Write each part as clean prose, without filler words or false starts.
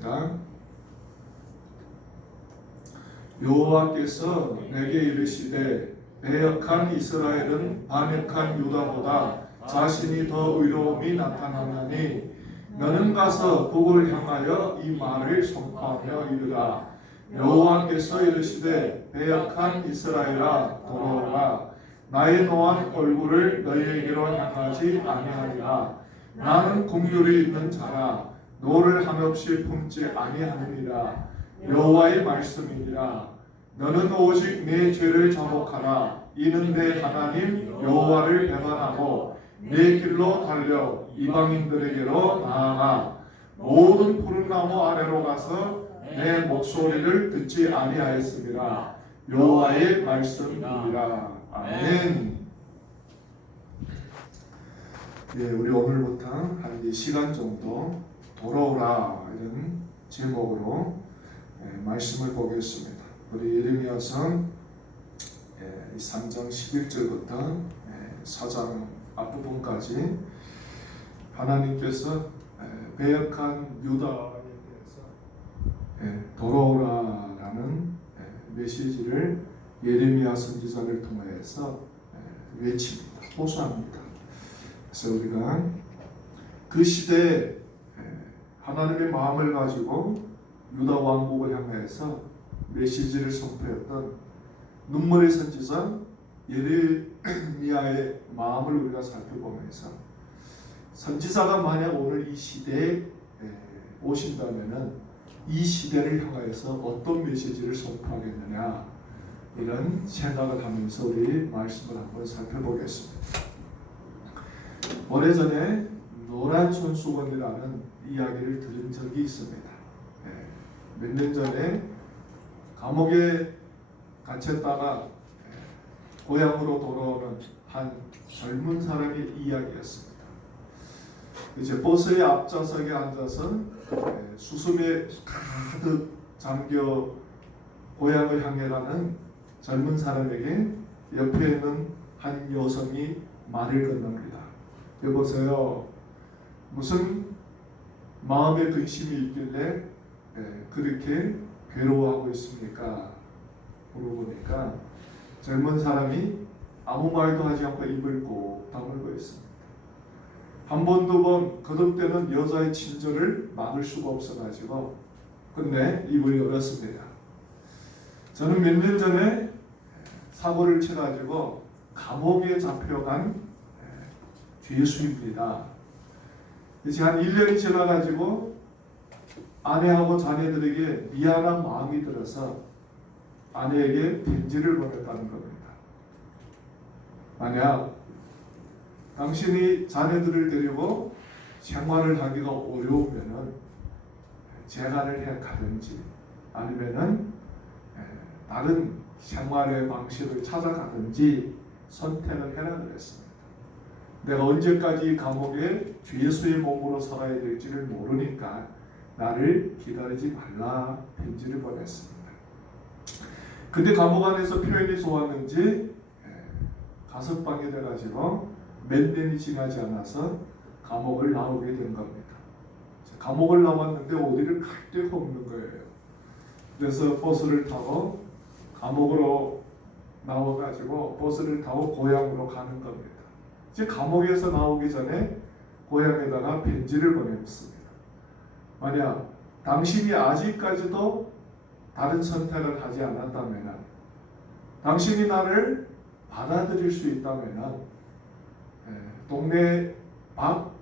보겠습니다. 여호와께서 내게 이르시되 배역한 이스라엘은 반역한 유다보다 자신이 더 의로움이 나타나나니 너는 가서 북을 향하여 이 말을 선포하며 이르라. 여호와께서 이르시되 배역한 이스라엘아 돌아오라. 나의 노한 얼굴을 너희에게로 향하지 아니하리라. 나는 긍휼이 있는 자라. 노를 한없이 품지 아니하느니라. 여호와의 말씀이니라. 너는 오직 내 죄를 자복하라. 이는 내 하나님 여호와를 배반하고 내 길로 달려 이방인들에게로 나아가 모든 푸른 나무 아래로 가서 내 목소리를 듣지 아니하였습니다. 여호와의 말씀이니라. 아멘. 예, 우리 오늘부터 한 4시간 정도 돌아오라 이런 제목으로 말씀을 보겠습니다. 우리 예레미야서 3장 11절부터 4장 앞부분까지 하나님께서 배역한 유다에 대해서 돌아오라라는 메시지를 예레미야 선지자를 통해서 외칩니다. 호소합니다. 그래서 우리가 그 시대에 하나님의 마음을 가지고 유다 왕국을 향해서 메시지를 선포했던 눈물의 선지자 예레미야의 마음을 우리가 살펴보면서 선지자가 만약 오늘 이 시대에 오신다면은 이 시대를 향해서 어떤 메시지를 선포하겠느냐 이런 생각을 하면서 우리 말씀을 한번 살펴보겠습니다. 오래전에 노란 손수건이라는 이야기를 들은 적이 있습니다. 몇 년 전에 감옥에 갇혔다가 고향으로 돌아오는 한 젊은 사람의 이야기였습니다. 이제 버스의 앞좌석에 앉아서 수숨에 가득 잠겨 고향을 향해 가는 젊은 사람에게 옆에 있는 한 여성이 말을 건넵니다. 여보세요. 무슨 마음의 근심이 있길래 그렇게 괴로워하고 있습니까? 물어보니까 젊은 사람이 아무 말도 하지 않고 입을 꼭 다물고 있습니다. 한 번, 두 번 거듭되는 여자의 친절을 막을 수가 없어가지고 근데 입을 열었습니다. 저는 몇 년 전에 사고를 쳐가지고 감옥에 잡혀간 죄수입니다. 이제 한 1년이 지나가지고 아내하고 자녀들에게 미안한 마음이 들어서 아내에게 편지를 보냈다는 겁니다. 만약 당신이 자녀들을 데리고 생활을 하기가 어려우면은 재혼을 해 가든지 아니면은 다른 생활의 방식을 찾아가든지 선택을 해라 그랬습니다. 내가 언제까지 감옥에 죄수의 몸으로 살아야 될지를 모르니까 나를 기다리지 말라 편지를 보냈습니다. 근데 감옥 안에서 표현이 좋았는지 가석방이 돼가지고 몇 년이 지나지 않아서 감옥을 나오게 된 겁니다. 감옥을 나왔는데 어디를 갈 데가 없는 거예요. 그래서 버스를 타고 감옥으로 나와가지고 버스를 타고 고향으로 가는 겁니다. 이제 감옥에서 나오기 전에 고향에다가 편지를 보냈습니다. 만약 당신이 아직까지도 다른 선택을 하지 않았다면, 당신이 나를 받아들일 수 있다면 동네 밖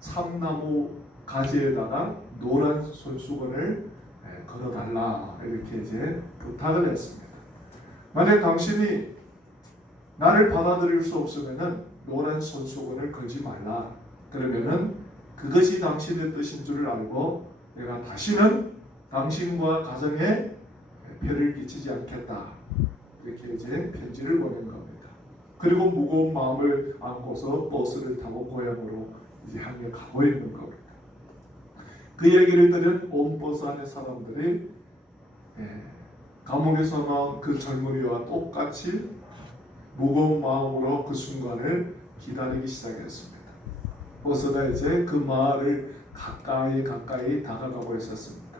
참나무 가지에다가 노란 손수건을 걸어달라 이렇게 이제 부탁을 했습니다. 만약 당신이 나를 받아들일 수 없으면은 노란 손수건을 걸지 말라. 그러면은 그것이 당신의 뜻인 줄을 알고 내가 다시는 당신과 가정에 폐를 끼치지 않겠다. 이렇게 이제 편지를 보낸 겁니다. 그리고 무거운 마음을 안고서 버스를 타고 고향으로 이제 향해 가고 있는 겁니다. 그 얘기를 들은 온 버스 안의 사람들이 감옥에서 나온 그 젊은이와 똑같이 무거운 마음으로 그 순간을 기다리기 시작했습니다. 버스가 이제 그 말을 가까이 다가가고 있었습니다.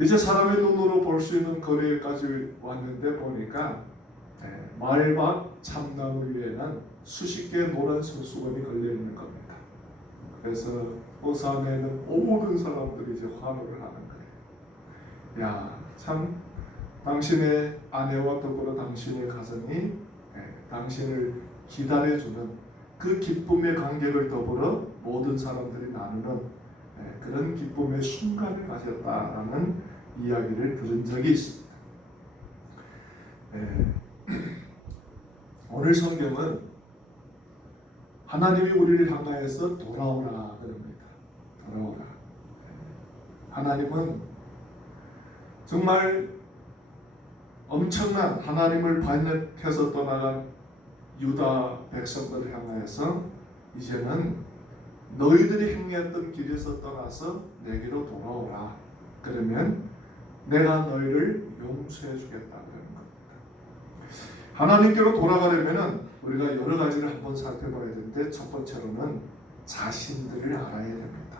이제 사람의 눈으로 볼 수 있는 거리까지 왔는데 보니까 마을 밖 참나무 위에는 수십 개의 노란 손수건이 걸려 있는 겁니다. 그래서 오산에는 모든 사람들이 이제 환호를 하는 거예요. 야, 참 당신의 아내와 더불어 당신의 가정이 당신을 기다려주는 그 기쁨의 관계를 더불어 모든 사람들이 나누는 그런 기쁨의 순간을 가졌다라는 이야기를 들은 적이 있습니다. 오늘 성경은 하나님이 우리를 향하여서 돌아오라 그럽니다. 돌아오라. 하나님은 정말 엄청난 하나님을 반역해서 떠나간 유다 백성들을 향하여서 이제는 너희들이 행했던 길에서 떠나서 내게로 돌아오라. 그러면 내가 너희를 용서해 주겠다 그러는 겁니다. 하나님께로 돌아가려면 우리가 여러 가지를 한번 살펴봐야 되는데 첫 번째로는 자신들을 알아야 됩니다.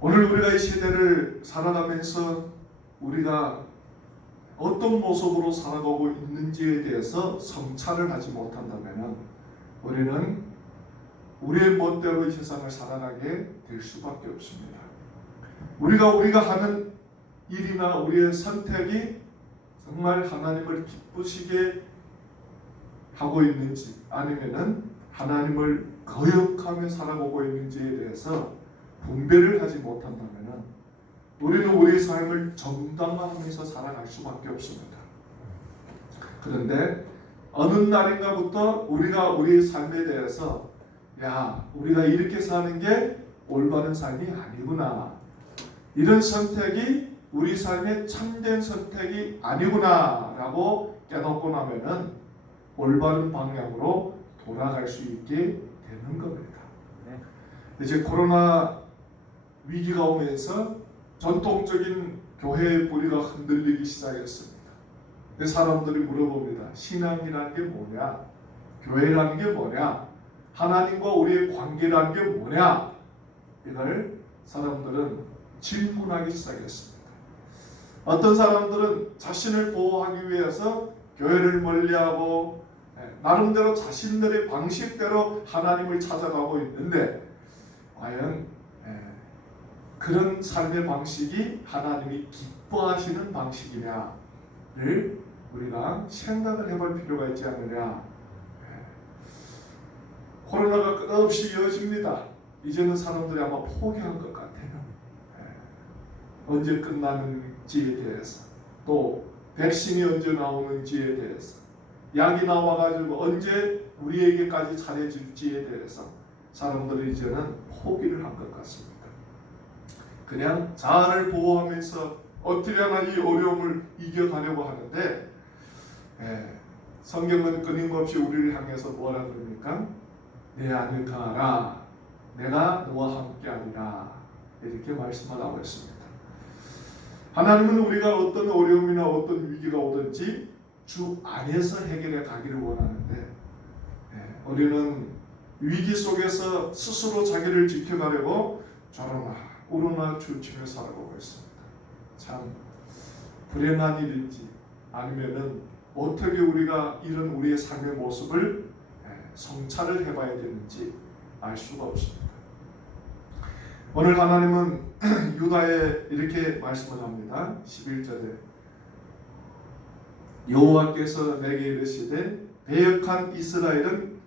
오늘 우리가 이 시대를 살아가면서 우리가 어떤 모습으로 살아가고 있는지에 대해서 성찰을 하지 못한다면 우리는 우리의 멋대로 이 세상을 살아가게 될 수밖에 없습니다. 우리가 하는 일이나 우리의 선택이 정말 하나님을 기쁘시게 하고 있는지 아니면은 하나님을 거역하며 살아가고 있는지에 대해서 분별을 하지 못한다면 우리는 우리의 삶을 정당화하면서 살아갈 수밖에 없습니다. 그런데 어느 날인가부터 우리가 우리의 삶에 대해서 우리가 이렇게 사는 게 올바른 삶이 아니구나, 이런 선택이 우리 삶의 참된 선택이 아니구나 라고 깨닫고 나면은 올바른 방향으로 돌아갈 수 있게 되는 겁니다. 이제 코로나 위기가 오면서 전통적인 교회의 뿌리가 흔들리기 시작했습니다. 사람들이 물어봅니다. 신앙이라는 게 뭐냐? 교회라는 게 뭐냐? 하나님과 우리의 관계라는 게 뭐냐? 이걸 사람들은 질문하기 시작했습니다. 어떤 사람들은 자신을 보호하기 위해서 교회를 멀리하고 나름대로 자신들의 방식대로 하나님을 찾아가고 있는데 과연 그런 삶의 방식이 하나님이 기뻐하시는 방식이냐를 우리가 생각을 해볼 필요가 있지 않느냐. 코로나가 끝없이 이어집니다. 이제는 사람들이 아마 포기한 것 같아요. 언제 끝나는지에 대해서, 또 백신이 언제 나오는지에 대해서, 약이 나와가지고 언제 우리에게까지 잘해질지에 대해서 사람들이 이제는 포기를 한 것 같습니다. 그냥 자아를 보호하면서 어떻게 하나 이 어려움을 이겨가려고 하는데 성경은 끊임없이 우리를 향해서 뭐라 그럽니까? 내 안에 가라, 내가 너와 함께하리라, 이렇게 말씀을 하고 있습니다. 하나님은 우리가 어떤 어려움이나 어떤 위기가 오든지 주 안에서 해결해 가기를 원하는데 우리는 위기 속에서 스스로 자기를 지켜가려고 저러나 우러나 줄치며 살아가고 있습니다. 참 불행한 일인지 아니면은 어떻게 우리가 이런 우리의 삶의 모습을 성찰을 해봐야 되는지 알 수가 없습니다. 오늘 하나님은 유다에 이렇게 말씀을 합니다. 11절에 여호와께서 내게 이르시되 배역한 이스라엘은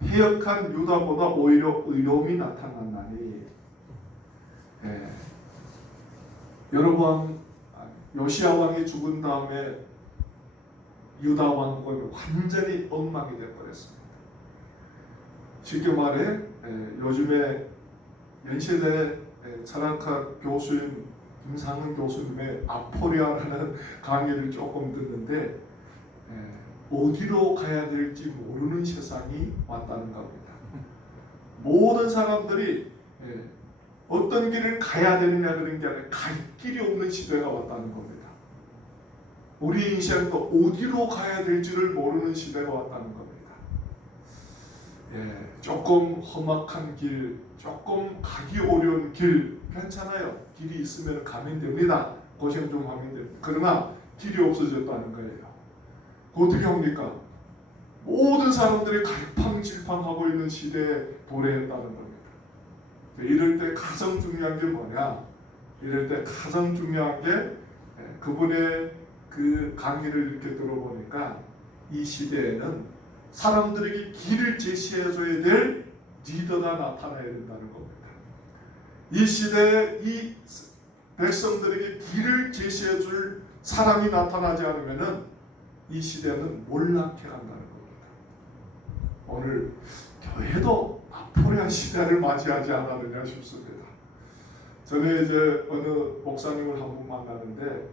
패역한 유다보다 오히려 의로움이 나타났나니. 여로보암 요시야 왕이 죽은 다음에 유다 왕국은 완전히 엉망이 되어버렸습니다. 쉽게 말해 요즘에 연세대 철학학 교수인 김상은 교수님의 아포리아라는 강의를 조금 듣는데 어디로 가야 될지 모르는 세상이 왔다는 겁니다. 모든 사람들이 어떤 길을 가야 되느냐 그런 게 아니라 갈 길이 없는 시대가 왔다는 겁니다. 우리 인생도 어디로 가야 될지를 모르는 시대가 왔다는 겁니다. 조금 험악한 길, 조금 가기 어려운 길 괜찮아요. 길이 있으면 가면 됩니다. 고생 좀 하면 됩니다. 그러나 길이 없어졌다는 거예요. 어떻게 합니까? 모든 사람들이 갈팡질팡하고 있는 시대에 도래했다는 겁니다. 이럴 때 가장 중요한 게 뭐냐? 이럴 때 가장 중요한 게 그분의 그 강의를 이렇게 들어보니까 이 시대에는 사람들에게 길을 제시해줘야 될 리더가 나타나야 된다는 겁니다. 이 시대에 이 백성들에게 길을 제시해줄 사람이 나타나지 않으면은 이 시대는 몰락해 간다는 겁니다. 오늘 교회도 아포리아 시대를 맞이하지 않았느냐 싶습니다. 저는 이제 어느 목사님을 한 분 만나는데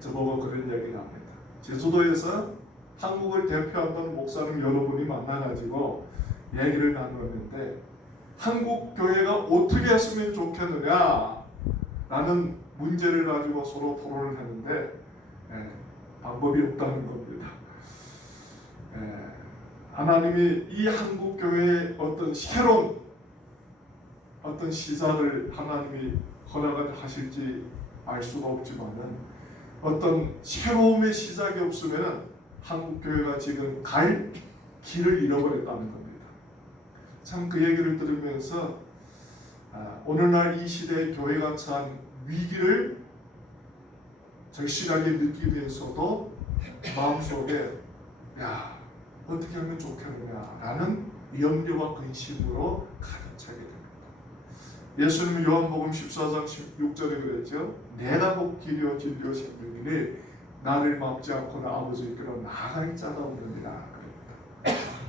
저보고 그런 얘기를 합니다. 제주도에서 한국을 대표하던 목사님 여러분이 만나가지고 얘기를 나누었는데 한국 교회가 어떻게 했으면 좋겠느냐 라는 문제를 가지고 서로 토론을 했는데 방법이 없다는 겁니다. 하나님이 이 한국 교회의 어떤 새로운 어떤 시작을 하나님이 허락을 하실지 알 수가 없지만은 어떤 새로움의 시작이 없으면은 한국 교회가 지금 갈 길을 잃어버렸다는 겁니다. 참 그 얘기를 들으면서 오늘날 이 시대의 교회가 처한 위기를 절실하게 느끼면서도 마음속에 어떻게 하면 좋겠느냐라는 염려와 근심으로 가득 차게 됩니다. 예수님은 요한복음 14장 16절에 그랬죠. 내가 곧 길이요 진리요 생명이니 나를 막지 않고는 아버지께로 나아갈 자가 없느니라.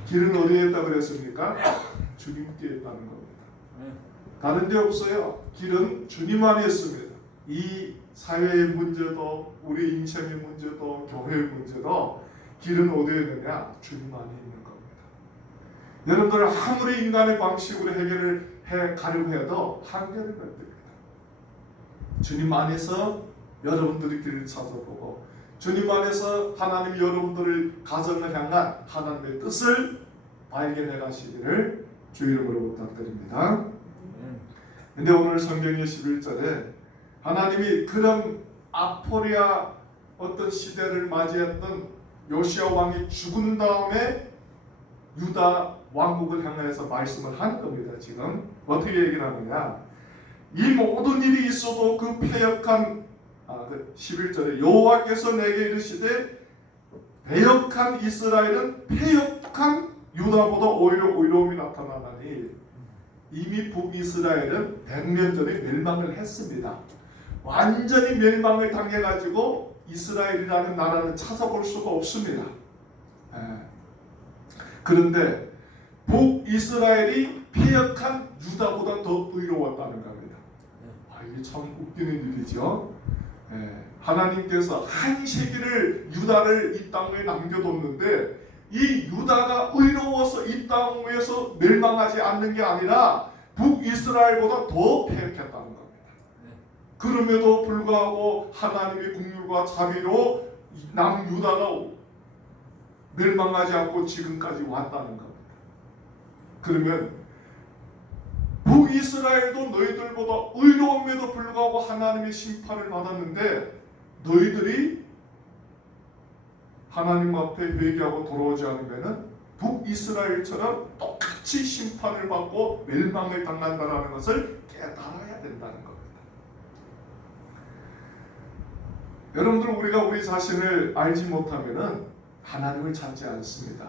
길은 어디에 있다 그랬습니까? 주님께 있다는 겁니다. 다른 데 없어요. 길은 주님 안에 있습니다. 이 사회의 문제도 우리 인생의 문제도 교회의 문제도 길은 어디에 있느냐? 주님 안에 있는 겁니다. 여러분들 아무리 인간의 방식으로 해결을 해 가려고 해도 한계를 만듭니다. 주님 안에서 여러분들이 길을 찾아보고 주님 안에서 하나님이 여러분들을 가정을 향한 하나님의 뜻을 발견해 가시기를 주 이름으로 부탁드립니다. 근데 오늘 성경의 11절에 하나님이 그런 아포리아 어떤 시대를 맞이했던 요시야 왕이 죽은 다음에 유다 왕국을 향해서 말씀을 하는 겁니다. 지금 어떻게 얘기를 하느냐? 이 모든 일이 있어도 그 패역한 11절에 여호와께서 내게 이르시되 패역한 이스라엘은 패역한 유다보다 오히려 의로움이 나타나나니 이미 북이스라엘은 100년 전에 멸망을 했습니다. 완전히 멸망을 당해가지고 이스라엘이라는 나라는 찾아볼 수가 없습니다. 그런데 북이스라엘이 패역한 유다보다 더 의로웠다는 겁니다. 이게 참 웃기는 일이죠. 하나님께서 한 세기를 유다를 이 땅에 남겨뒀는데 이 유다가 의로워서 이 땅에서 멸망하지 않는 게 아니라 북이스라엘보다 더 패역했다는 겁니다. 그럼에도 불구하고 하나님의 긍휼과 자비로 남유다가 멸망하지 않고 지금까지 왔다는 겁니다. 그러면 북이스라엘도 너희들보다 의로움에도 불구하고 하나님의 심판을 받았는데 너희들이 하나님 앞에 회개하고 돌아오지 않으면 북이스라엘처럼 똑같이 심판을 받고 멸망을 당한다는 것을 깨달아야 된다는 겁니다. 여러분들 우리가 우리 자신을 알지 못하면 하나님을 찾지 않습니다.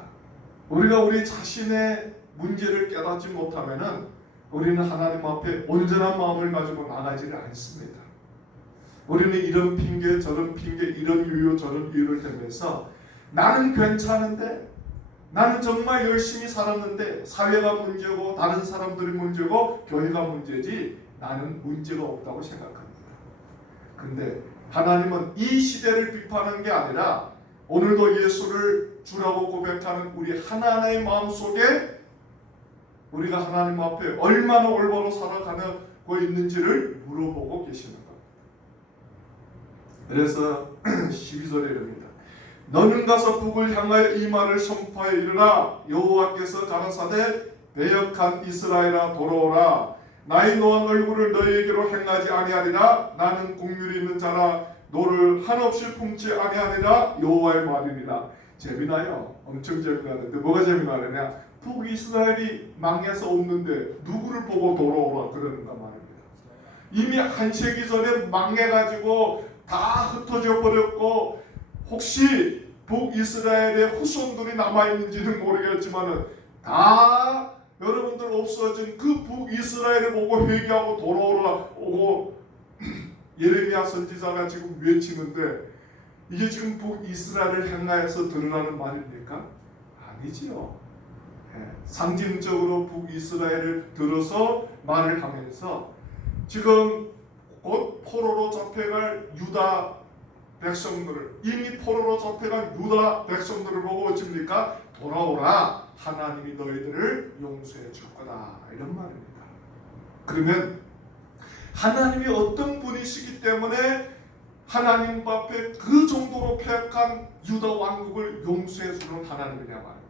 우리가 우리 자신의 문제를 깨닫지 못하면 우리는 하나님 앞에 온전한 마음을 가지고 나가지를 않습니다. 우리는 이런 핑계 저런 핑계 이런 이유 저런 이유를 대면서 나는 괜찮은데 나는 정말 열심히 살았는데 사회가 문제고 다른 사람들이 문제고 교회가 문제지 나는 문제가 없다고 생각합니다. 그런데 하나님은 이 시대를 비판하는 게 아니라 오늘도 예수를 주라고 고백하는 우리 하나님의 마음속에 우리가 하나님 앞에 얼마나 올바로 살아가고 있는지를 물어보고 계시는 겁니다. 그래서 12절에 이릅니다. 너는 가서 북을 향하여 이 말을 선포하여 이르라. 여호와께서 가라사대 배역한 이스라엘아 돌아오라. 나의 노한 얼굴을 너희에게로 행하지 아니하리라. 나는 긍휼이 있는 자라 너를 한없이 품지 아니하리라. 여호와의 말이니라. 재미나요. 엄청 재미나는데 뭐가 재미나느냐, 북이스라엘이 망해서 없는데 누구를 보고 돌아오라 그러는가 말입니다. 이미 한세기 전에 망해가지고 다 흩어져 버렸고, 혹시 북이스라엘의 후손들이 남아있는지는 모르겠지만은 다 여러분들 없어진 그 북이스라엘을 보고 회개하고 돌아오라 오고 예레미야 선지자가 지금 외치는데, 이게 지금 북이스라엘을 향하여서 들으라는 말입니까? 아니지요. 상징적으로 북이스라엘을 들어서 말을 하면서 지금 곧 포로로 잡혀갈 유다 백성들을, 이미 포로로 잡혀간 유다 백성들을 보고 어찌입니까? 돌아오라. 하나님이 너희들을 용서해 줄 거다. 이런 말입니다. 그러면 하나님이 어떤 분이시기 때문에 하나님 앞에 그 정도로 패역한 유다 왕국을 용서해 주는 하나님이냐 말입니다.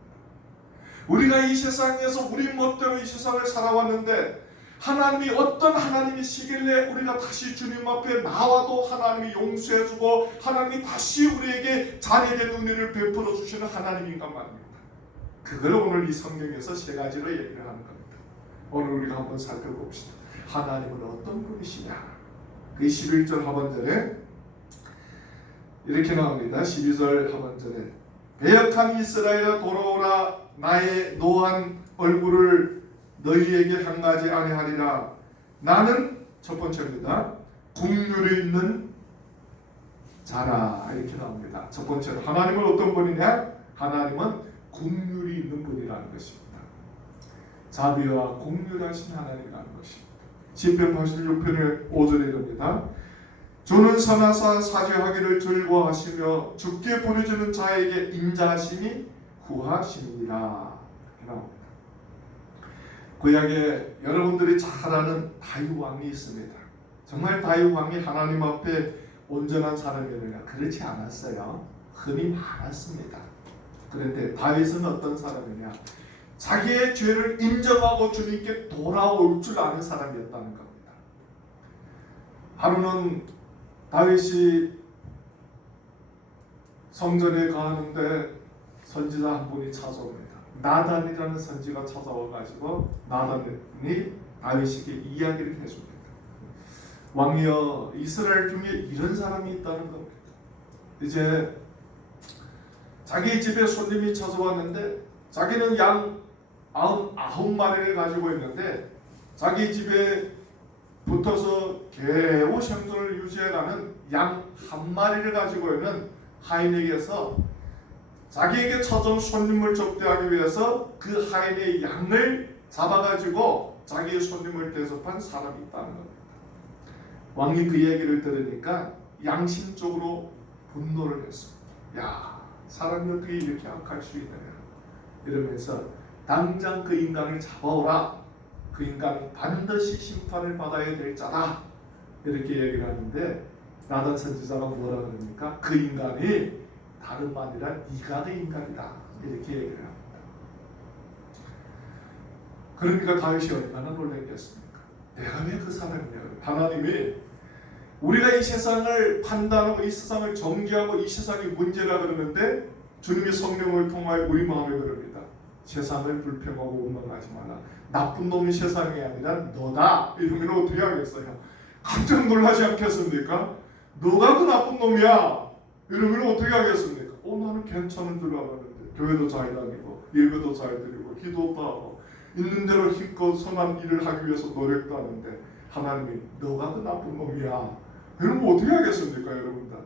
우리가 이 세상에서 우리 멋대로 이 세상을 살아왔는데 하나님이 어떤 하나님이시길래 우리가 다시 주님 앞에 나와도 하나님이 용서해주고 하나님이 다시 우리에게 자리된 은혜를 베풀어 주시는 하나님인가 말입니다. 그걸 오늘 이 성경에서 세 가지로 얘기를 하는 겁니다. 오늘 우리가 한번 살펴봅시다. 하나님은 어떤 분이시냐. 그 11절 하반절에 이렇게 나옵니다. 12절 하반절에 배역한 이스라엘아 돌아오라. 나의 노한 얼굴을 너희에게 향하지 아니하리라. 나는 첫 번째입니다. 긍휼이 있는 자라. 이렇게 나옵니다. 첫 번째로 하나님은 어떤 분이냐? 하나님은 긍휼이 있는 분이라는 것입니다. 자비와 긍휼하신 하나님이라는 것입니다. 시편 86편의 5절에 이릅니다. 주는 선하사 사죄하기를 즐거워하시며 주께 부르짖는 자에게 인자하심이 구하심이니라. 나옵니다. 구약에 여러분들이 잘 아는 다윗 왕이 있습니다. 정말 다윗 왕이 하나님 앞에 온전한 사람이었느냐? 그렇지 않았어요. 흠이 많았습니다. 그런데 다윗은 어떤 사람이냐? 자기의 죄를 인정하고 주님께 돌아올 줄 아는 사람이었다는 겁니다. 하루는 다윗이 성전에 가는데 선지자 한 분이 찾아옵니다. 나단이라는 선지가 찾아와가지고 나단이 다윗에게 이야기를 해줍니다. 왕이여, 이스라엘 중에 이런 사람이 있다는 겁니다. 이제 자기 집에 손님이 찾아왔는데 자기는 양 99마리를 가지고 있는데 자기 집에 붙어서 겨우 생존을 유지해가는 양 1마리를 가지고 있는 하인에게서 자기에게 찾아온 손님을 접대하기 위해서 그 하인의 양을 잡아가지고 자기의 손님을 대접한 사람이 있다는 겁니다. 왕이 그 얘기를 들으니까 양심적으로 분노를 했습니다. 야, 사람이 어떻게 이렇게 악할 수 있느냐 이러면서 당장 그 인간을 잡아오라. 그 인간은 반드시 심판을 받아야 될 자다. 이렇게 얘기를 하는데 나단 선지자가 뭐라 그럽니까? 그 인간이 다른 아니라 네가 내 인간이다. 이렇게 얘기를 합니다. 그러니까 다윗이 얼마나 놀랐겠습니까? 내가 왜 그 사람이냐. 하나님이 우리가 이 세상을 판단하고 이 세상을 정죄하고 이 세상이 문제라 그러는데 주님의 성령을 통하여 우리 마음에 그럽니다. 세상을 불평하고 원망하지 마라. 나쁜 놈이 세상이 아니라 너다. 이러면 어떻게 하겠어요? 깜짝 놀라지 않겠습니까? 너가 그 나쁜 놈이야. 이러면 어떻게 하겠습니까? 나는 괜찮은 줄 알았는데 교회도 잘 다니고 예배도 잘 드리고 기도도 하고 있는 대로 힘껏 선한 일을 하기 위해서 노력도 하는데 하나님이 너가 그 나쁜 놈이야. 이러면 어떻게 하겠습니까, 여러분들?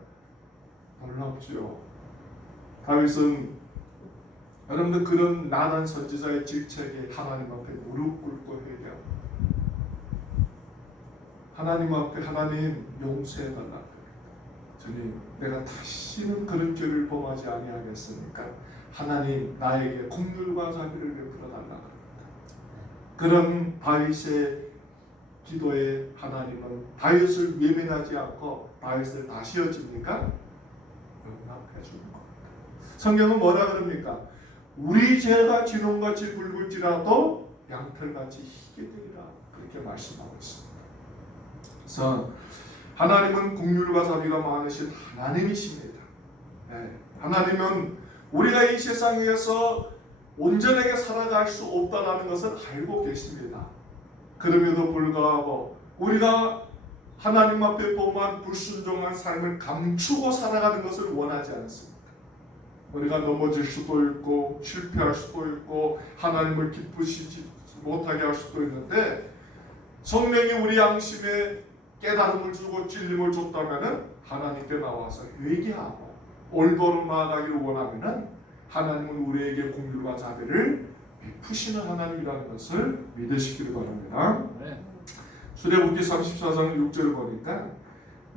놀랍죠. 다윗은 여러분들 그런 나단 선지자의 질책에 하나님 앞에 무릎 꿇고 회개합니다. 하나님 앞에 하나님 용서해달라. 주님, 내가 다시는 그런 죄를 범하지 아니하겠습니까? 하나님 나에게 긍휼과 자비를 베풀어 달라. 그런 다윗의 기도에 하나님은 다윗을 외면하지 않고 다윗을 다시 어찌입니까? 용납해 주는 겁니다. 성경은 뭐라 그럽니까? 우리 죄가 진홍같이 붉을지라도 양털같이 희게 되리라 그렇게 말씀하고 있습니다. 그래서 하나님은 긍휼과 자비가 많으신 하나님이십니다. 하나님은 우리가 이 세상에서 온전하게 살아갈 수 없다는 것을 알고 계십니다. 그럼에도 불구하고 우리가 하나님 앞에 범한 불순종한 삶을 감추고 살아가는 것을 원하지 않습니다. 우리가 넘어질 수도 있고 실패할 수도 있고 하나님을 기쁘시지 못하게 할 수도 있는데, 성령이 우리 양심에 깨달음을 주고 진림을 줬다면 하나님께 나와서 회개하고 올바로 나아가기를 원하면 하나님은 우리에게 긍휼과 자비를 베푸시는 하나님이라는 것을 믿으시기를 바랍니다. 출애굽기 34장 6절을 보니까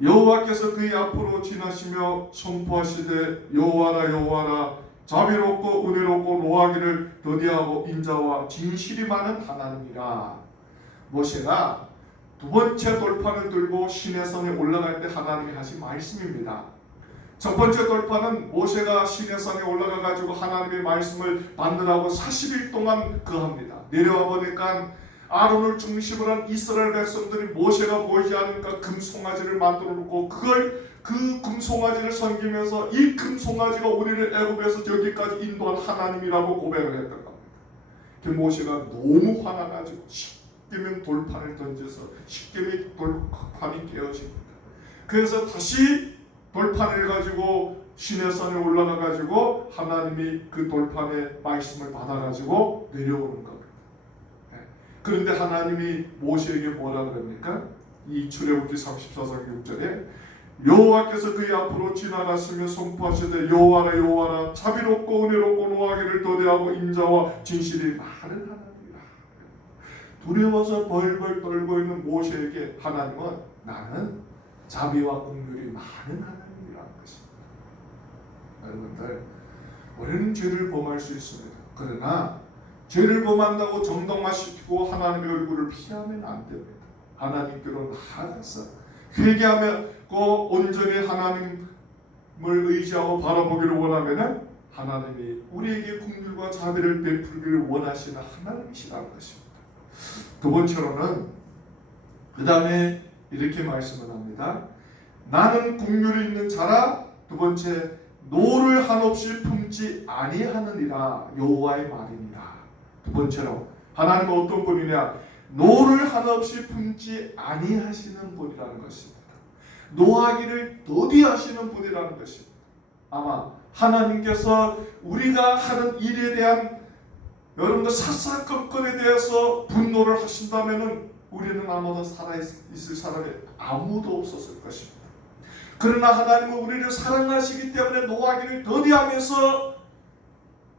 여호와께서 그의 앞으로 지나시며 선포하시되 여호와라 여호와라 자비롭고 은혜롭고 노하기를 더디하고 인자와 진실이 많은 하나님이라. 모세가 두 번째 돌판을 들고 시내산에 올라갈 때 하나님이 하신 말씀입니다. 첫 번째 돌판은 모세가 시내산에 올라가 가지고 하나님의 말씀을 받느라고 40일 동안 거합니다. 내려와 보니까 아론을 중심으로 한 이스라엘 백성들이 모세가 보이지 않으니까 금송아지를 만들어 놓고 그 금송아지를 섬기면서 이 금송아지가 우리를 애굽에서 저기까지 인도한 하나님이라고 고백을 했던 겁니다. 그 모세가 너무 화나가지고 십계명 돌판을 던져서 십계명 돌판이 깨어집니다. 그래서 다시 돌판을 가지고 시내산에 올라가 가지고 하나님이 그 돌판의 말씀을 받아 가지고 내려오는 겁니다. 그런데 하나님이 모세에게 뭐라 그럽니까? 이 출애굽기 34장 6절에 여호와께서 그의 앞으로 지나가시며 선포하시되 여호와라 여호와라 자비롭고 은혜롭고 노하기를 더디하고 인자와 진실이 많은 하나님이라. 두려워서 벌벌 떨고 있는 모세에게 하나님은 나는 자비와 긍휼이 많은 하나님이라는 것입니다. 여러분들, 우리는 죄를 범할 수 있습니다. 그러나 죄를 범한다고 정당화시키고 하나님의 얼굴을 피하면 안 됩니다. 하나님께로 나아가서 회개하고 온전히 하나님을 의지하고 바라보기를 원하면 하나님이 우리에게 긍휼과 자비를 베풀기를 원하시는 하나님이시라는 것입니다. 두 번째로는 그 다음에 이렇게 말씀을 합니다. 나는 긍휼이 있는 자라. 두 번째, 노를 한없이 품지 아니하느니라. 여호와의 말이니라. 두 번째로 하나님은 어떤 분이냐? 노를 한없이 품지 아니하시는 분이라는 것입니다. 노하기를 더디하시는 분이라는 것입니다. 아마 하나님께서 우리가 하는 일에 대한 여러분들 사사건건에 대해서 분노를 하신다면 우리는 아마도 살아있을 사람이 아무도 없었을 것입니다. 그러나 하나님은 우리를 사랑하시기 때문에 노하기를 더디하면서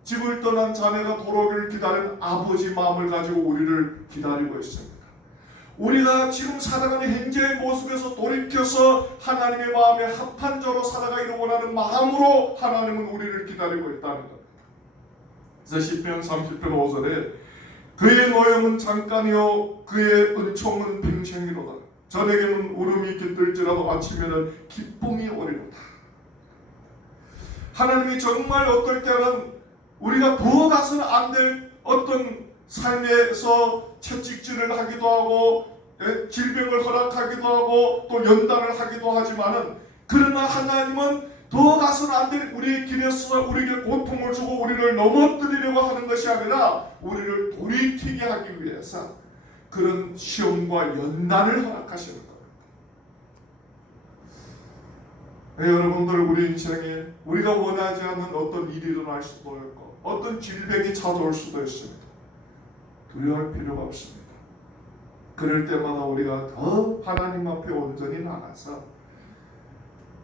집을 떠난 자매가 돌아오기를 기다리는 아버지 마음을 가지고 우리를 기다리고 있습니다. 우리가 지금 살아가는 현재의 모습에서 돌이켜서 하나님의 마음에 합한 자로 살아가기를 원하는 마음으로 하나님은 우리를 기다리고 있다는 겁니다. 그래서 시편 30편 5절에 그의 노염은 잠깐이요 그의 은총은 평생이로다. 저녁에는 울음이 깃들지라도 아침에는 기쁨이 오리로다. 하나님이 정말 어떨 때는 우리가 더 가서는 안 될 어떤 삶에서 채찍질을 하기도 하고 질병을 허락하기도 하고 또 연단을 하기도 하지만은, 그러나 하나님은 더 가서는 안 될 우리의 길에서 우리에게 고통을 주고 우리를 넘어뜨리려고 하는 것이 아니라 우리를 돌이키게 하기 위해서 그런 시험과 연단을 허락하시는 겁니다. 여러분들, 우리 인생에 우리가 원하지 않는 어떤 일이 일어날 수도 있고 어떤 질병이 찾아올 수도 있습니다. 두려워할 필요가 없습니다. 그럴 때마다 우리가 더 하나님 앞에 온전히 나가서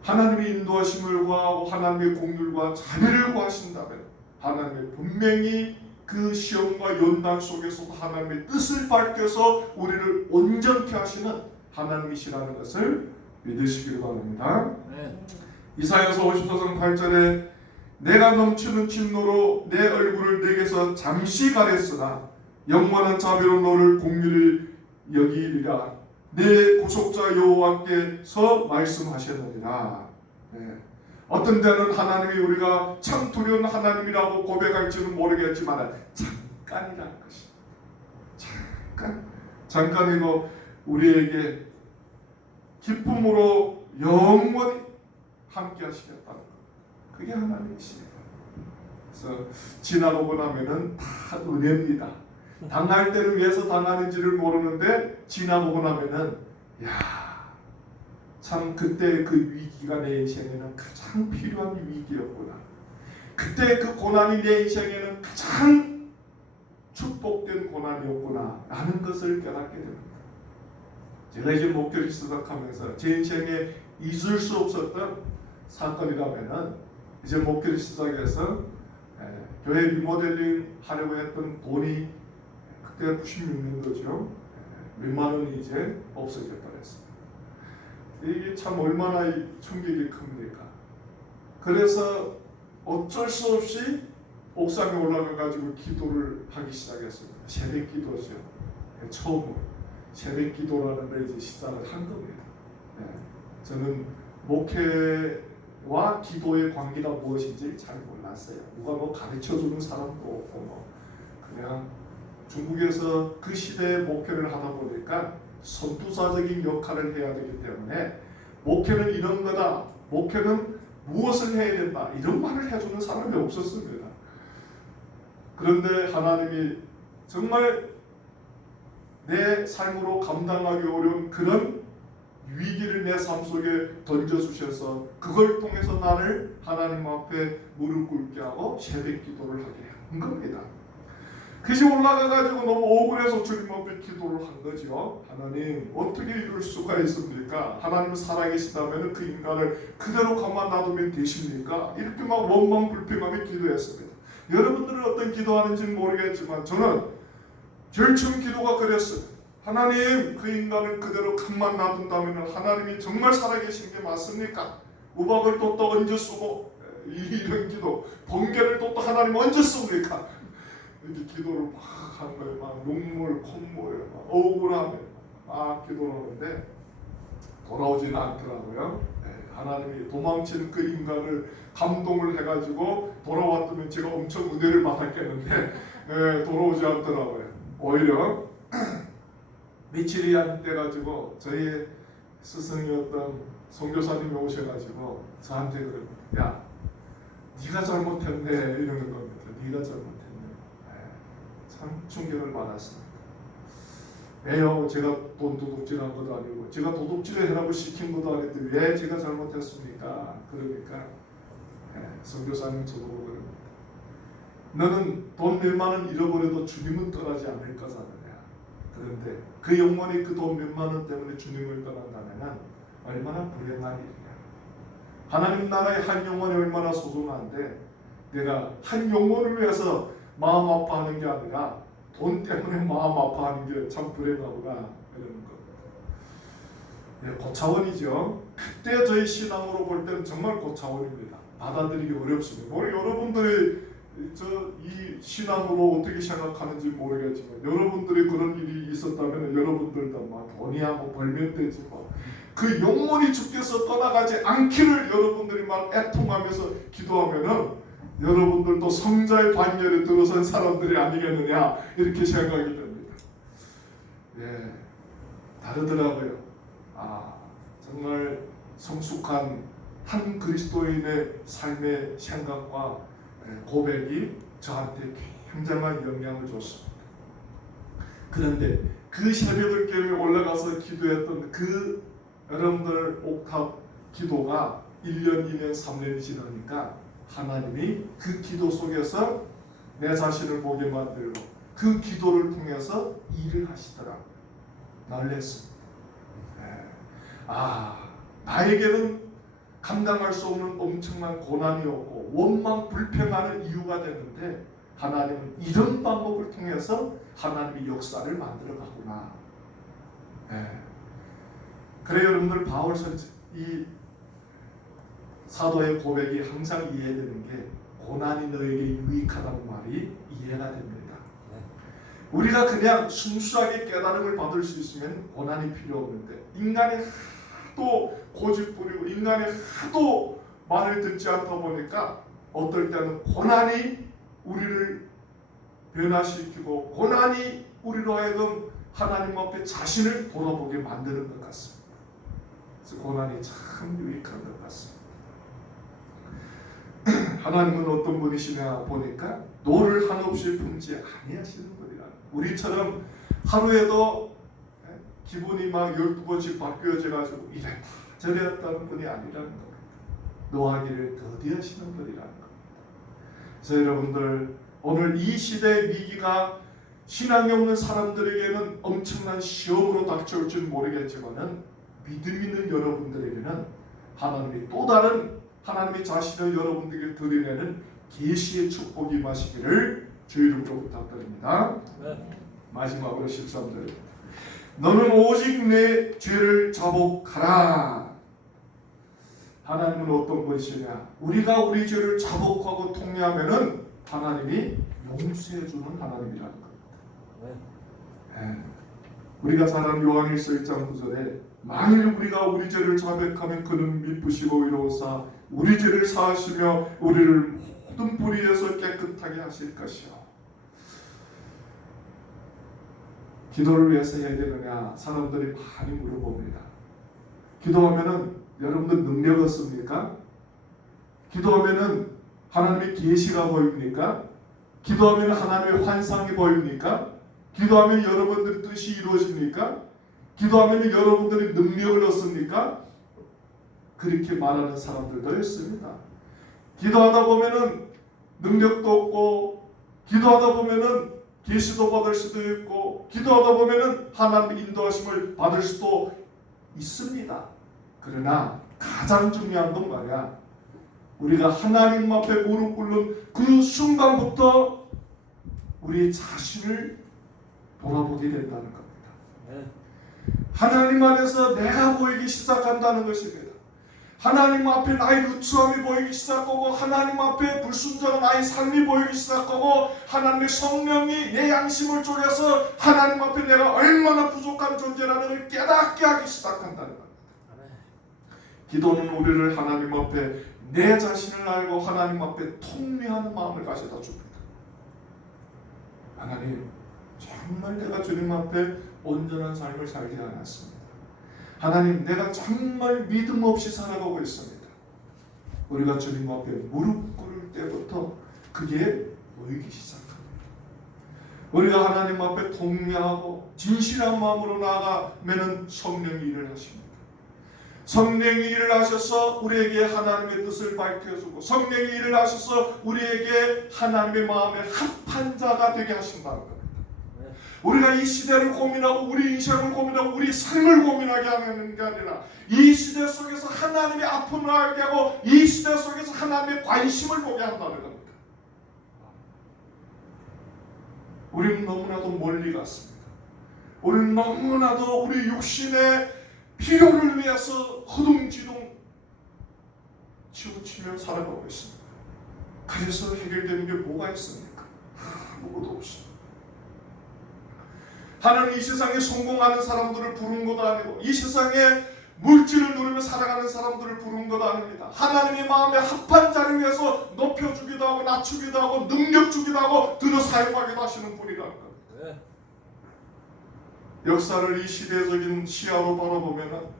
하나님의 인도하심을 구하고 하나님의 긍휼과 자비를 구하신다면 하나님이 분명히 그 시험과 연단 속에서도 하나님의 뜻을 밝혀서 우리를 온전케 하시는 하나님이시라는 것을 믿으시길 바랍니다. 이사야서 54장 8절에 내가 넘치는 진노로 내 얼굴을 내게서 잠시 가렸으나 영원한 자비로 너를 긍휼히 여기리라. 내 구속자 여호와께서 말씀하셨느니라. 어떤 때는 하나님이 우리가 참 두려운 하나님이라고 고백할지는 모르겠지만 잠깐이라는 것입니다. 잠깐이고 우리에게 기쁨으로 영원히 함께 하시겠다는 것. 그게 하나님이십니다. 그래서 지나고 나면은 다 은혜입니다. 당할 때를 위해서 당하는지를 모르는데 지나고 나면은 참 그때 그 위기가 내 인생에는 가장 필요한 위기였구나. 그때 그 고난이 내 인생에는 가장 축복된 고난이었구나 라는 것을 깨닫게 됩니다. 제가 이제 목회를 시작하면서 제 인생에 잊을 수 없었던 사건이라면은 이제 목회를 시작해서 교회 리모델링 하려고 했던 돈이 그때 96년도죠. 몇만 원이 이제 없어져 버렸습니다. 이게 참 얼마나 충격이 큽니까? 그래서 어쩔 수 없이 옥상에 올라가 가지고 기도를 하기 시작했습니다. 새벽 기도죠. 처음으로 새벽 기도라는 걸 이제 시작을 한 겁니다. 저는 목회와 기도의 관계가 무엇인지 잘 몰랐어요. 누가 뭐 가르쳐주는 사람도 없고 그냥 중국에서 그 시대에 목회를 하다 보니까 선두사적인 역할을 해야 되기 때문에 목회는 이런 거다, 목회는 무엇을 해야 된다 이런 말을 해주는 사람이 없었습니다. 그런데 하나님이 정말 내 삶으로 감당하기 어려운 그런 위기를 내 삶 속에 던져주셔서 그걸 통해서 나를 하나님 앞에 무릎 꿇게 하고 새벽 기도를 하게 한 겁니다. 그것이 올라가가지고 너무 억울해서 주님 앞에 기도를 한 거죠. 하나님 어떻게 이럴 수가 있습니까? 하나님 살아계시다면 그 인간을 그대로 가만 놔두면 되십니까? 이렇게 막 원망 불평하며 기도했습니다. 여러분들은 어떤 기도하는지는 모르겠지만 저는 제일 처음 기도가 그랬어요. 하나님 그 인간을 그대로 가만 놔둔다면 하나님이 정말 살아계신 게 맞습니까? 우박을 또 언제 쓰고 이런 기도, 번개를 또 하나님 언제 씁니까? 이렇게 기도를 막 한 거예요. 막 눈물, 콧물, 막 억울하며 막 기도를 하는데 돌아오지는 않더라고요. 하나님이 도망친 그 인간을 감동을 해가지고 돌아왔다면 제가 엄청 은혜를 받았겠는데 돌아오지 않더라고요. 오히려 며칠이 안 돼가지고 저희 스승이었던 선교사님이 오셔가지고 저한테 그러고 야 네가 잘못했네 이러는 겁니다. 네가 잘못했네. 참 충격을 받았습니다. 왜요? 제가 돈 도둑질한 것도 아니고 제가 도둑질을 해라고 시킨 것도 아닌데 왜 제가 잘못했습니까? 그러니까 선교사님 저보고 그럽니다. 너는 돈 몇만 원 잃어버려도 주님은 떠나지 않을 거잖아. 그런데 그 영혼이 그 돈 몇만 원 때문에 주님을 떠난다면 얼마나 불행한 일이냐. 하나님 나라의 한 영혼이 얼마나 소중한데 내가 한 영혼을 위해서 마음 아파하는 게 아니라 돈 때문에 마음 아파하는 게 참 불행하구나 이러는 겁니다. 고차원이죠. 그때 저희 신앙으로 볼 때는 정말 고차원입니다. 받아들이기 어렵습니다. 뭐 여러분들이 이 신앙으로 어떻게 생각하는지 모르겠지만 여러분들이 그런 일이 있었다면 여러분들도 막 돈이야 뭐 벌면 되지 뭐. 그 영혼이 주께서 떠나가지 않기를 여러분들이 막 애통하면서 기도하면은 여러분들도 성자의 반열에 들어선 사람들이 아니겠느냐 이렇게 생각이 됩니다. 다르더라고요. 정말 성숙한 한 그리스도인의 삶의 생각과 고백이 저한테 굉장한 영향을 줬습니다. 그런데 그 새벽을 깨며 올라가서 기도했던 그 여러분들 옥탑 기도가 1년, 2년, 3년이 지나니까 하나님이 그 기도 속에서 내 자신을 보게 만들고 그 기도를 통해서 일을 하시더라고요. 놀랐습니다. 나에게는 감당할 수 없는 엄청난 고난이었고 원망 불평하는 이유가 됐는데 하나님은 이런 방법을 통해서 하나님이 역사를 만들어 가구나. 그래 여러분들 바울 선지 이 사도의 고백이 항상 이해되는 게 고난이 너에게 유익하다는 말이 이해가 됩니다. 우리가 그냥 순수하게 깨달음을 받을 수 있으면 고난이 필요 없는데 인간이 하도 고집 부리고 인간이 하도 말을 듣지 않다 보니까 어떨 때는 고난이 우리를 변화시키고 고난이 우리로 하여금 하나님 앞에 자신을 돌아보게 만드는 것 같습니다. 그래서 고난이 참 유익한 것 같습니다. 하나님은 어떤 분이시냐 보니까 노를 한없이 품지 아니하시는 분이라. 우리처럼 하루에도 기분이 막 12번씩 바뀌어져 가지고 이랬다 저랬다는 분이 아니라는 겁니다. 노하기를 더디하시는 분이라는 겁니다. 그래서 여러분들 오늘 이 시대의 위기가 신앙이 없는 사람들에게는 엄청난 시험으로 닥쳐올 줄 모르겠지만은 믿음 있는 여러분들에게는 하나님이 또 다른 하나님의 자신을 여러분들에게 드러내는 계시의 축복이 임하시기를 주 이름으로 부탁드립니다. 마지막으로 13절 너는 오직 내 죄를 자복하라. 하나님은 어떤 분이시냐? 우리가 우리 죄를 자복하고 통회하면은 하나님이 용서해 주는 하나님이라는 겁니다. 네. 우리가 잘 아는 요한일서 1장 9절에 만일 우리가 우리 죄를 자백하면 그는 미쁘시고 의로우사 우리 죄를 사하시며 우리를 모든 불의에서 깨끗하게 하실 것이요. 기도를 위해서 해야 되느냐 사람들이 많이 물어봅니다. 기도하면은 여러분들 능력 없습니까? 기도하면은 하나님의 계시가 보입니까? 기도하면 하나님의 환상이 보입니까? 기도하면 여러분들의 뜻이 이루어집니까? 기도하면 여러분들의 능력을 얻습니까? 그렇게 말하는 사람들도 있습니다. 기도하다 보면은 능력도 없고 기도하다 보면은 계시도 받을 수도 있고 기도하다 보면은 하나님의 인도하심을 받을 수도 있습니다. 그러나 가장 중요한 건 뭐냐? 우리가 하나님 앞에 무릎 꿇는 그 순간부터 우리 자신을 돌아보게 된다는 겁니다. 하나님 안에서 내가 보이기 시작한다는 것입니다. 하나님 앞에 나의 누추함이 보이기 시작하고 하나님 앞에 불순종한 나의 삶이 보이기 시작하고 하나님의 성령이 내 양심을 쪼개서 하나님 앞에 내가 얼마나 부족한 존재라는 걸 깨닫게 하기 시작한다는 겁니다. 기도는 우리를 하나님 앞에 내 자신을 알고 하나님 앞에 통회하는 마음을 가져다 줍니다. 하나님, 정말 내가 주님 앞에 온전한 삶을 살지 않았습니다. 하나님, 내가 정말 믿음 없이 살아가고 있습니다. 우리가 주님 앞에 무릎 꿇을 때부터 그게 보이기 시작합니다. 우리가 하나님 앞에 통회하고 진실한 마음으로 나아가면 성령이 일을 하십니다. 성령이 일을 하셔서 우리에게 하나님의 뜻을 밝혀주고 성령이 일을 하셔서 우리에게 하나님의 마음에 합한 자가 되게 하신다는 겁니다. 우리가 이 시대를 고민하고 우리 인생을 고민하고 우리 삶을 고민하게 하는 게 아니라 이 시대 속에서 하나님의 아픔을 알게 하고 이 시대 속에서 하나님의 관심을 보게 한다는 겁니다. 우리는 너무나도 멀리 갔습니다. 우리는 너무나도 우리 육신의 필요를 위해서 허둥지둥 치우치며 살아가고 있습니다. 그래서 해결되는 게 뭐가 있습니까? 아무것도 없습니다. 하나님 이 세상에 성공하는 사람들을 부른 것도 아니고 이 세상에 물질을 누리며 살아가는 사람들을 부른 것도 아닙니다. 하나님의 마음에 합한 자를 위해서 높여주기도 하고 낮추기도 하고 능력 주기도 하고 들어 사용하기도 하시는 분이라는 겁니다. 역사를 이 시대적인 시야로 바라보면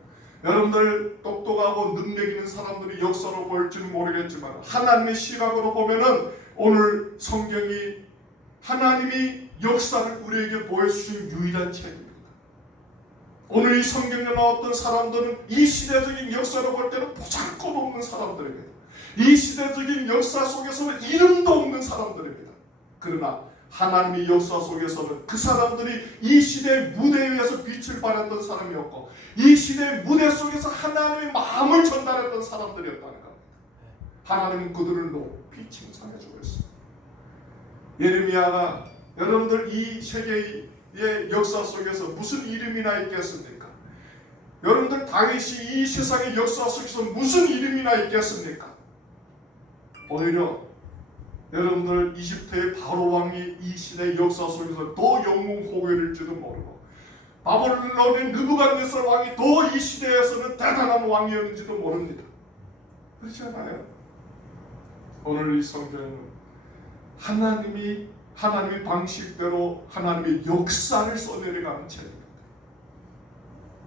여러분들 똑똑하고 능력 있는 사람들이 역사로 보일지는 모르겠지만 하나님의 시각으로 보면 오늘 성경이 하나님이 역사를 우리에게 보여주신 유일한 책입니다. 오늘 이 성경에 나왔던 사람들은 이 시대적인 역사로 볼 때는 보잘것없는 사람들입니다. 이 시대적인 역사 속에서는 이름도 없는 사람들입니다. 그러나 하나님의 역사 속에서는 그 사람들이 이 시대의 무대에 의해서 빛을 발했던 사람이었고 이 시대의 무대 속에서 하나님의 마음을 전달했던 사람들이었다는 겁니다. 하나님은 그들을 높이 칭찬해주고 있습니다. 예레미야가 여러분들 이 세계의 역사 속에서 무슨 이름이나 있겠습니까? 여러분들 다윗이 이 세상의 역사 속에서 무슨 이름이나 있겠습니까? 오히려 여러분들 이집트의 바로 왕이 이 시대의 역사 속에서 더 영웅 호결일지도 모르고 바벨론의 느부갓네살 왕이 더 이 시대에서는 대단한 왕이었는지도 모릅니다. 그렇지 않아요? 오늘 이 성경은 하나님의 방식대로 하나님의 역사를 써내려가는 책입니다.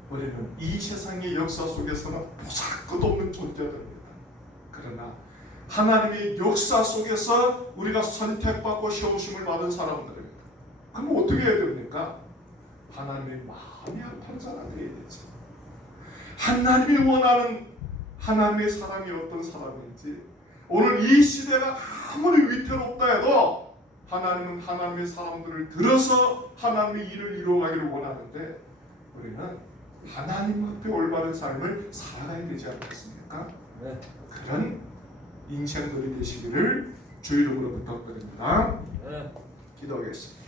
우리는 이 세상의 역사 속에서는 보잘것없는 존재들입니다. 그러나 하나님의 역사 속에서 우리가 선택받고 세우심을 받은 사람들입니다. 그럼 어떻게 해야 됩니까? 하나님의 마음이 아픈 사람이 되어야 되죠. 하나님이 원하는 하나님의 사람이 어떤 사람인지, 오늘 이 시대가 아무리 위태롭다 해도 하나님은 하나님의 사람들을 들어서 하나님의 일을 이루어가기를 원하는데, 우리는 하나님 앞에 올바른 삶을 살아가야 되지 않겠습니까? 네. 그런 인생들이 되시기를 주의 이름으로 부탁드립니다. 네. 기도하겠습니다.